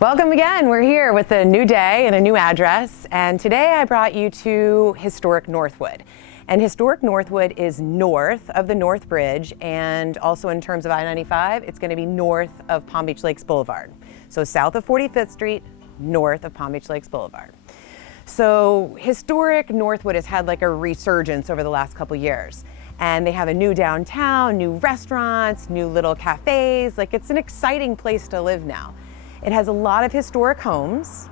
Welcome again. We're here with a new day and a new address, and today I brought you to historic Northwood. And historic Northwood is north of the North Bridge, and also in terms of I-95, it's going to be north of Palm Beach Lakes Boulevard. So south of 45th Street, north of Palm Beach Lakes Boulevard. So historic Northwood has had like a resurgence over the last couple years. And they have a new downtown, new restaurants, new little cafes. Like, it's an exciting place to live now. It has a lot of historic homes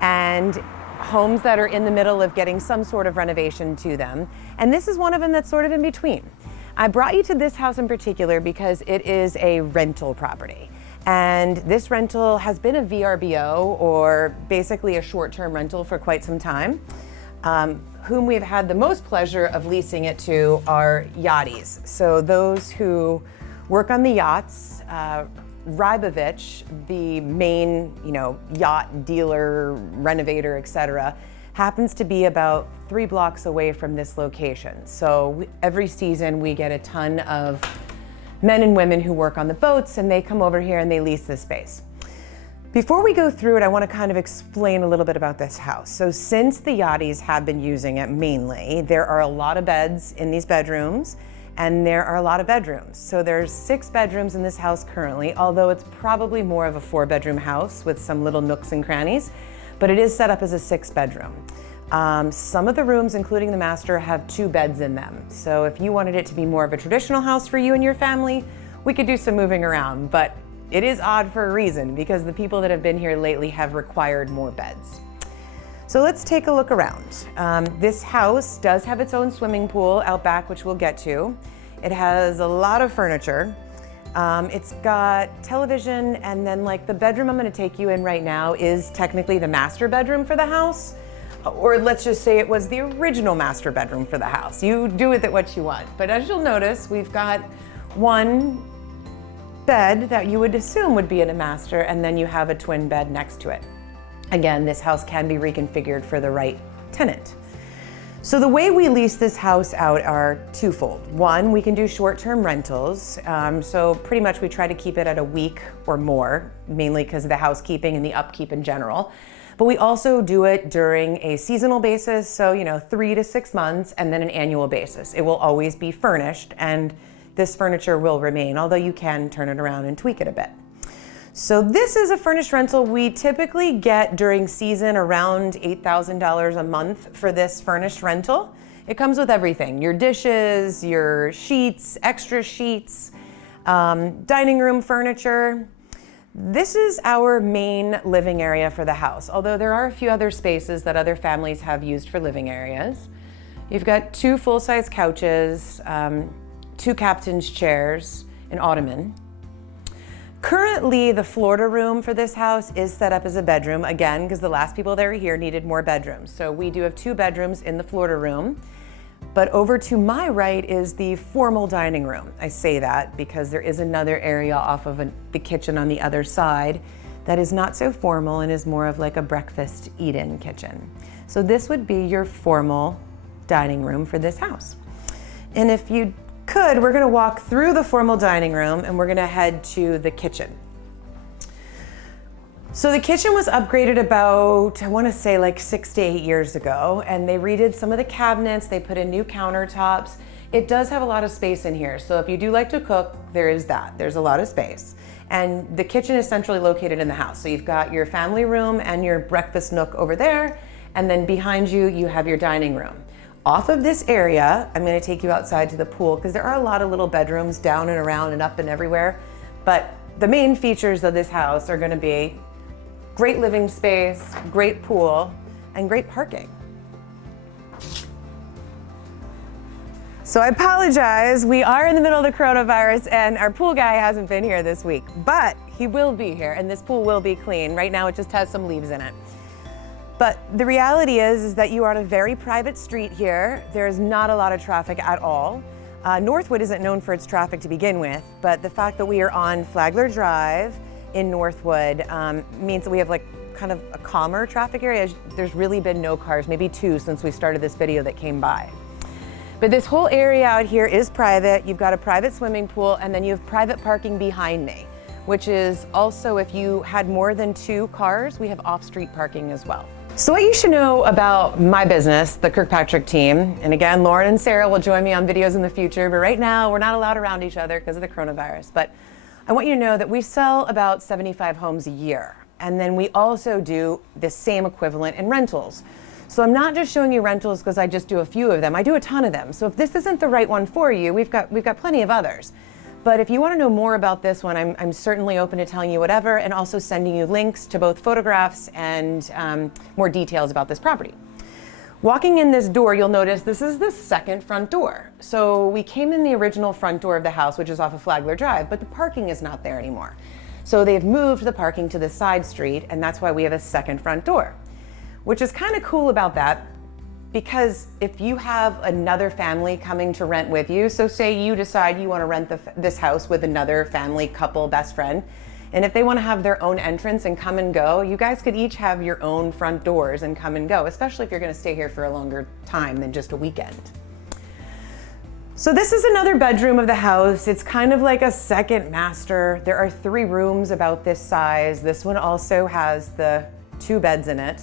and homes that are in the middle of getting some sort of renovation to them. And this is one of them that's sort of in between. I brought you to this house in particular because it is a rental property. And this rental has been a VRBO, or basically a short-term rental, for quite some time. Whom we've had the most pleasure of leasing it to are yachties. So those who work on the yachts, Rybovich, the main, yacht dealer, renovator, etc., happens to be about 3 blocks away from this location. So every season we get a ton of men and women who work on the boats, and they come over here and they lease this space. Before we go through it, I want to kind of explain a little bit about this house. So since the yachties have been using it mainly, there are a lot of beds in these bedrooms, and there are a lot of bedrooms. So there's 6 bedrooms in this house currently, although it's probably more of a 4-bedroom house with some little nooks and crannies, but it is set up as a 6-bedroom. Some of the rooms, including the master, have 2 beds in them. So if you wanted it to be more of a traditional house for you and your family, we could do some moving around, but it is odd for a reason, because the people that have been here lately have required more beds. So let's take a look around. This house does have its own swimming pool out back, which we'll get to. It has a lot of furniture. It's got television, and then like the bedroom I'm going to take you in right now is technically the master bedroom for the house. Or let's just say it was the original master bedroom for the house. You do with it what you want. But as you'll notice, we've got one bed that you would assume would be in a master, and then you have a twin bed next to it. Again, this house can be reconfigured for the right tenant. So the way we lease this house out are twofold. One, we can do short-term rentals. So pretty much we try to keep it at a week or more, mainly because of the housekeeping and the upkeep in general. But we also do it during a seasonal basis, so 3 to 6 months, and then an annual basis. It will always be furnished, and this furniture will remain, although you can turn it around and tweak it a bit. So this is a furnished rental. We typically get during season around $8,000 a month for this furnished rental. It comes with everything: your dishes, your sheets, extra sheets, dining room furniture. This is our main living area for the house, although there are a few other spaces that other families have used for living areas. You've got 2 full-size couches, 2 captain's chairs, an ottoman. Currently, the Florida room for this house is set up as a bedroom, again, because the last people that were here needed more bedrooms. So we do have 2 bedrooms in the Florida room. But over to my right is the formal dining room. I say that because there is another area off of the kitchen on the other side that is not so formal and is more of like a breakfast eat-in kitchen. So this would be your formal dining room for this house. And if you could, we're gonna walk through the formal dining room and we're gonna head to the kitchen. So the kitchen was upgraded about, I wanna say like 6 to 8 years ago, and they redid some of the cabinets, they put in new countertops. It does have a lot of space in here, so if you do like to cook, there is that. There's a lot of space. And the kitchen is centrally located in the house. So you've got your family room and your breakfast nook over there, and then behind you, you have your dining room. Off of this area, I'm gonna take you outside to the pool, because there are a lot of little bedrooms down and around and up and everywhere. But the main features of this house are gonna be great living space, great pool, and great parking. So I apologize, we are in the middle of the coronavirus and our pool guy hasn't been here this week, but he will be here and this pool will be clean. Right now it just has some leaves in it. But the reality is that you are on a very private street here. There's not a lot of traffic at all. Northwood isn't known for its traffic to begin with, but the fact that we are on Flagler Drive in Northwood means that we have like kind of a calmer traffic area. There's really been no cars, maybe 2 since we started this video that came by. But this whole area out here is private. You've got a private swimming pool and then you have private parking behind me. which is also if you had more than 2 cars, we have off-street parking as well. So what you should know about my business, the Kirkpatrick team, and again, Lauren and Sarah will join me on videos in the future, but right now we're not allowed around each other because of the coronavirus. But I want you to know that we sell about 75 homes a year. And then we also do the same equivalent in rentals. So I'm not just showing you rentals because I just do a few of them. I do a ton of them. So if this isn't the right one for you, we've got plenty of others. But if you want to know more about this one, I'm certainly open to telling you whatever and also sending you links to both photographs and more details about this property. Walking in this door, you'll notice this is the second front door. So we came in the original front door of the house, which is off of Flagler Drive, but the parking is not there anymore. So they've moved the parking to the side street, and that's why we have a second front door, which is kind of cool about that. Because if you have another family coming to rent with you, so say you decide you want to rent this house with another family, couple, best friend, and if they want to have their own entrance and come and go, you guys could each have your own front doors and come and go, especially if you're going to stay here for a longer time than just a weekend. So this is another bedroom of the house. It's kind of like a second master. There are 3 rooms about this size. This one also has the 2 beds in it.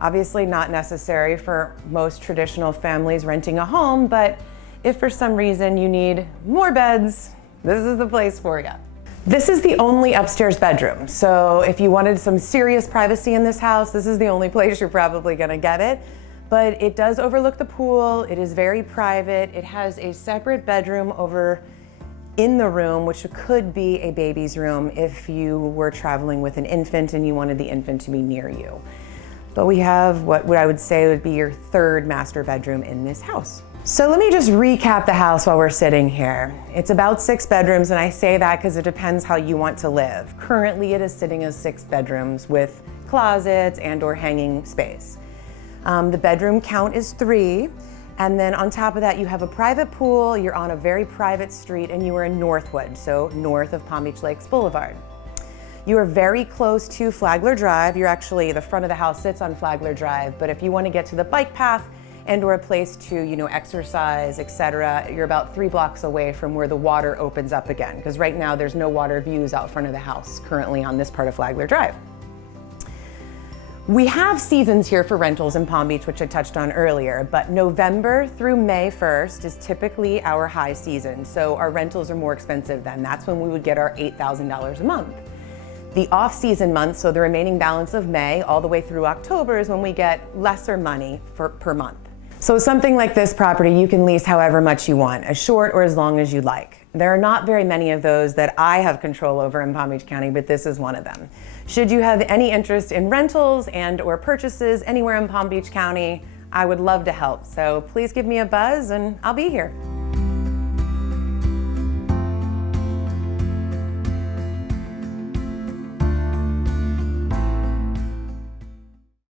Obviously not necessary for most traditional families renting a home, but if for some reason you need more beds, this is the place for you. This is the only upstairs bedroom. So if you wanted some serious privacy in this house, this is the only place you're probably gonna get it. But it does overlook the pool. It is very private. It has a separate bedroom over in the room, which could be a baby's room if you were traveling with an infant and you wanted the infant to be near you. But we have what I would say would be your 3rd master bedroom in this house. So let me just recap the house while we're sitting here. It's about 6 bedrooms, and I say that because it depends how you want to live. Currently, it is sitting as 6 bedrooms with closets and/or hanging space. The bedroom count is 3, and then on top of that, you have a private pool, you're on a very private street, and you are in Northwood, so north of Palm Beach Lakes Boulevard. You are very close to Flagler Drive. You're actually, the front of the house sits on Flagler Drive, but if you want to get to the bike path and/or a place to, exercise, etc., you're about 3 blocks away from where the water opens up again, because right now there's no water views out front of the house currently on this part of Flagler Drive. We have seasons here for rentals in Palm Beach, which I touched on earlier, but November through May 1st is typically our high season, so our rentals are more expensive then. That's when we would get our $8,000 a month. The off-season months, so the remaining balance of May all the way through October, is when we get lesser money per month. So something like this property, you can lease however much you want, as short or as long as you like. There are not very many of those that I have control over in Palm Beach County, but this is one of them. Should you have any interest in rentals and/or purchases anywhere in Palm Beach County, I would love to help. So please give me a buzz and I'll be here.